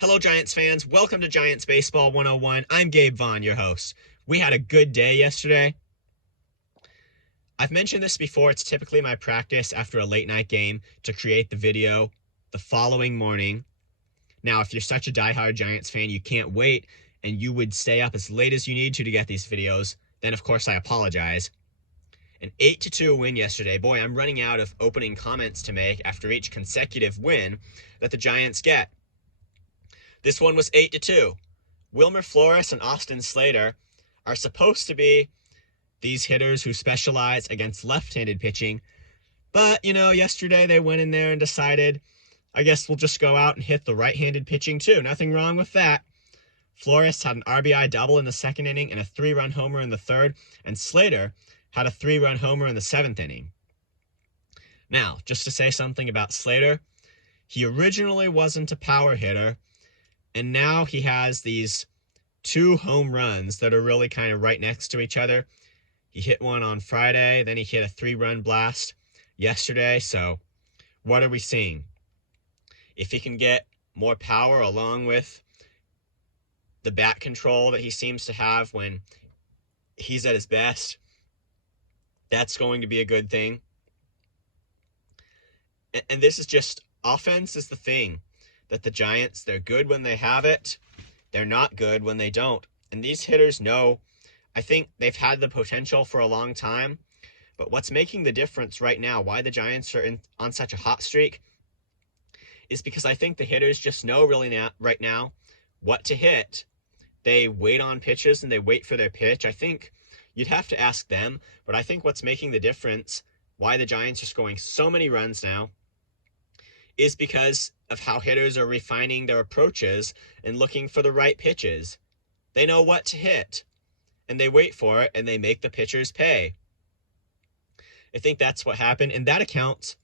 Hello, Giants fans. Welcome to Giants Baseball 101. I'm Gabe Vaughn, your host. We had a good day yesterday. I've mentioned this before. It's typically my practice after a late night game to create the video the following morning. Now, if you're such a diehard Giants fan, you can't wait, and you would stay up as late as you need to get these videos, then of course I apologize. An 8-2 win yesterday. Boy, I'm running out of opening comments to make after each consecutive win that the Giants get. This one was 8-2. Wilmer Flores and Slater are supposed to be these hitters who specialize against left-handed pitching. But, yesterday they went in there and decided, I guess we'll just go out and hit the right-handed pitching too. Nothing wrong with that. Flores had an RBI double in the second inning and a 3-run homer in the third, and Slater had a 3-run homer in the seventh inning. Now, just to say something about Slater, he originally wasn't a power hitter, and now he has these 2 home runs that are really kind of right next to each other. He hit one on Friday, then he hit a 3-run blast yesterday. So what are we seeing? If he can get more power along with the bat control that he seems to have when he's at his best, that's going to be a good thing. And this is just, offense is the thing that the Giants, they're good when they have it. They're not good when they don't. And these hitters know, I think they've had the potential for a long time. But what's making the difference right now, why the Giants are on such a hot streak, is because I think the hitters just know right now what to hit. They wait on pitches and they wait for their pitch. I think you'd have to ask them. But I think what's making the difference, why the Giants are scoring so many runs now, is because of how hitters are refining their approaches and looking for the right pitches. They know what to hit, and they wait for it, and they make the pitchers pay. I think that's what happened, and that accounts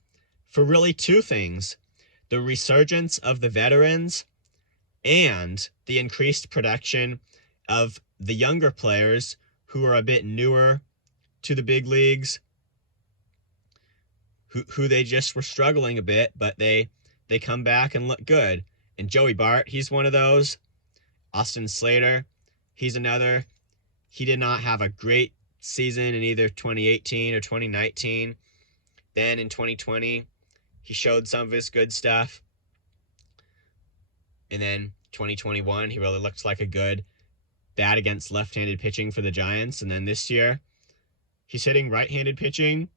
for really 2 things: the resurgence of the veterans and the increased production of the younger players who are a bit newer to the big leagues, who they just were struggling a bit, but they come back and look good. And Joey Bart, he's one of those. Slater, he's another. He did not have a great season in either 2018 or 2019. Then in 2020, he showed some of his good stuff. And then 2021, he really looked like a good bat against left-handed pitching for the Giants. And then this year, he's hitting right-handed pitching.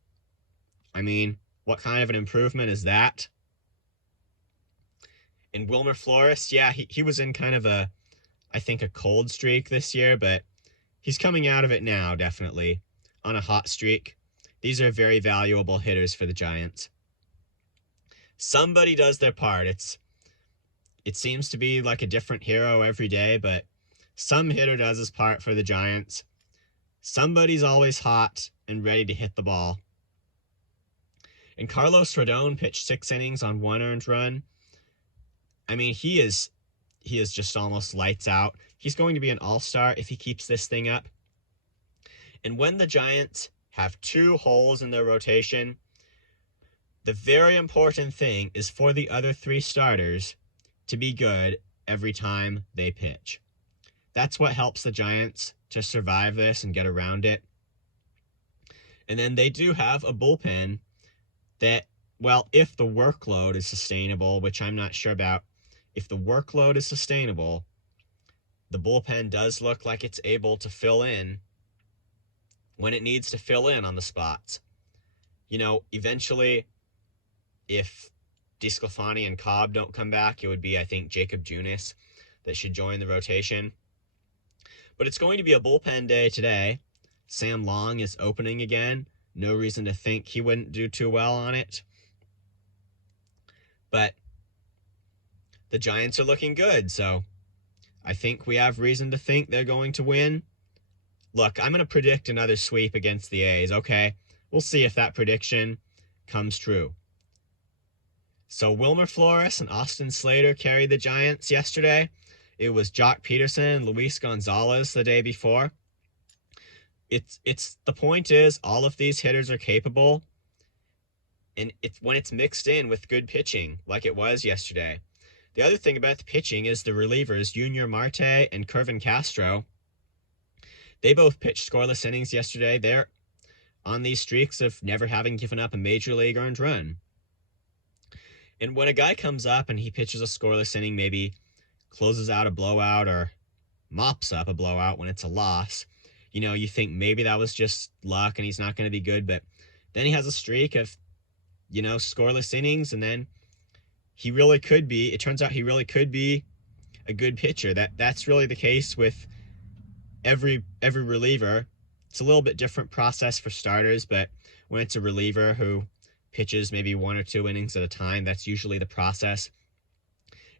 I mean, what kind of an improvement is that? And Wilmer Flores, yeah, he was in kind of a cold streak this year, but he's coming out of it now, definitely, on a hot streak. These are very valuable hitters for the Giants. Somebody does their part. It seems to be like a different hero every day, but some hitter does his part for the Giants. Somebody's always hot and ready to hit the ball. And Carlos Rodon pitched 6 innings on 1 earned run. I mean, he is just almost lights out. He's going to be an all-star if he keeps this thing up. And when the Giants have 2 holes in their rotation, the very important thing is for the other 3 starters to be good every time they pitch. That's what helps the Giants to survive this and get around it. And then they do have a bullpen that, well, if the workload is sustainable, which I'm not sure about, if the workload is sustainable, the bullpen does look like it's able to fill in when it needs to fill in on the spots. Eventually, if DeSclafani and Cobb don't come back, it would be, I think, Jacob Junis that should join the rotation. But it's going to be a bullpen day today. Sam Long is opening again. No reason to think he wouldn't do too well on it. But the Giants are looking good, so I think we have reason to think they're going to win. Look, I'm going to predict another sweep against the A's, okay? We'll see if that prediction comes true. So Wilmer Flores and Slater carried the Giants yesterday. It was Jock Peterson and Luis Gonzalez the day before. The point is, all of these hitters are capable, and when it's mixed in with good pitching, like it was yesterday, The other thing about the pitching is the relievers, Junior Marte and Kervin Castro. They both pitched scoreless innings yesterday. They're on these streaks of never having given up a major league earned run. And when a guy comes up and he pitches a scoreless inning, maybe closes out a blowout or mops up a blowout when it's a loss, you think maybe that was just luck and he's not going to be good. But then he has a streak of, scoreless innings, and then it turns out he really could be a good pitcher. That's really the case with every reliever. It's a little bit different process for starters, but when it's a reliever who pitches maybe 1 or 2 innings at a time, that's usually the process.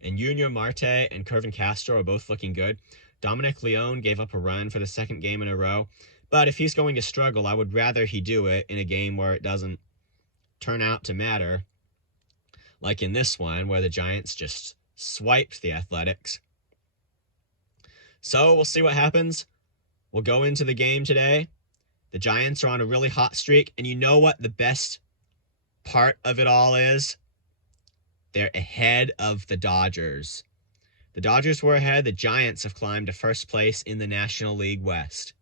And Junior Marte and Kervin Castro are both looking good. Dominic Leone gave up a run for the second game in a row, but if he's going to struggle, I would rather he do it in a game where it doesn't turn out to matter, like in this one where the Giants just swiped the Athletics. So we'll see what happens. We'll go into the game today. The Giants are on a really hot streak, and you know what the best part of it all is? They're ahead of the Dodgers. The Dodgers were ahead. The Giants have climbed to first place in the National League West.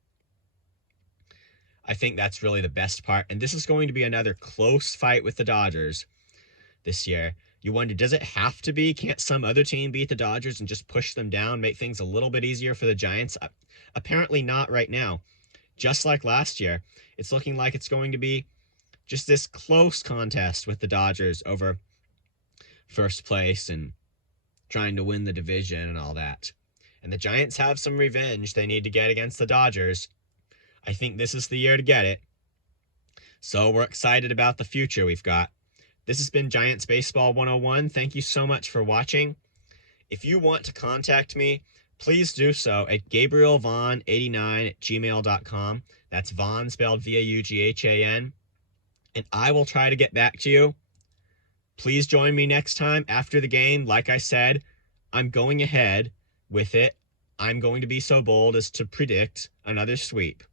I think that's really the best part, and this is going to be another close fight with the Dodgers this year. You wonder, does it have to be? Can't some other team beat the Dodgers and just push them down, make things a little bit easier for the Giants? Apparently not right now. Just like last year, it's looking like it's going to be just this close contest with the Dodgers over first place and trying to win the division and all that. And the Giants have some revenge they need to get against the Dodgers. I think this is the year to get it. So we're excited about the future we've got. This has been Giants Baseball 101. Thank you so much for watching. If you want to contact me, please do so at GabrielVaughn89@gmail.com. That's Vaughn spelled Vaughan. And I will try to get back to you. Please join me next time after the game. Like I said, I'm going ahead with it. I'm going to be so bold as to predict another sweep.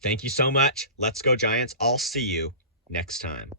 Thank you so much. Let's go Giants. I'll see you next time.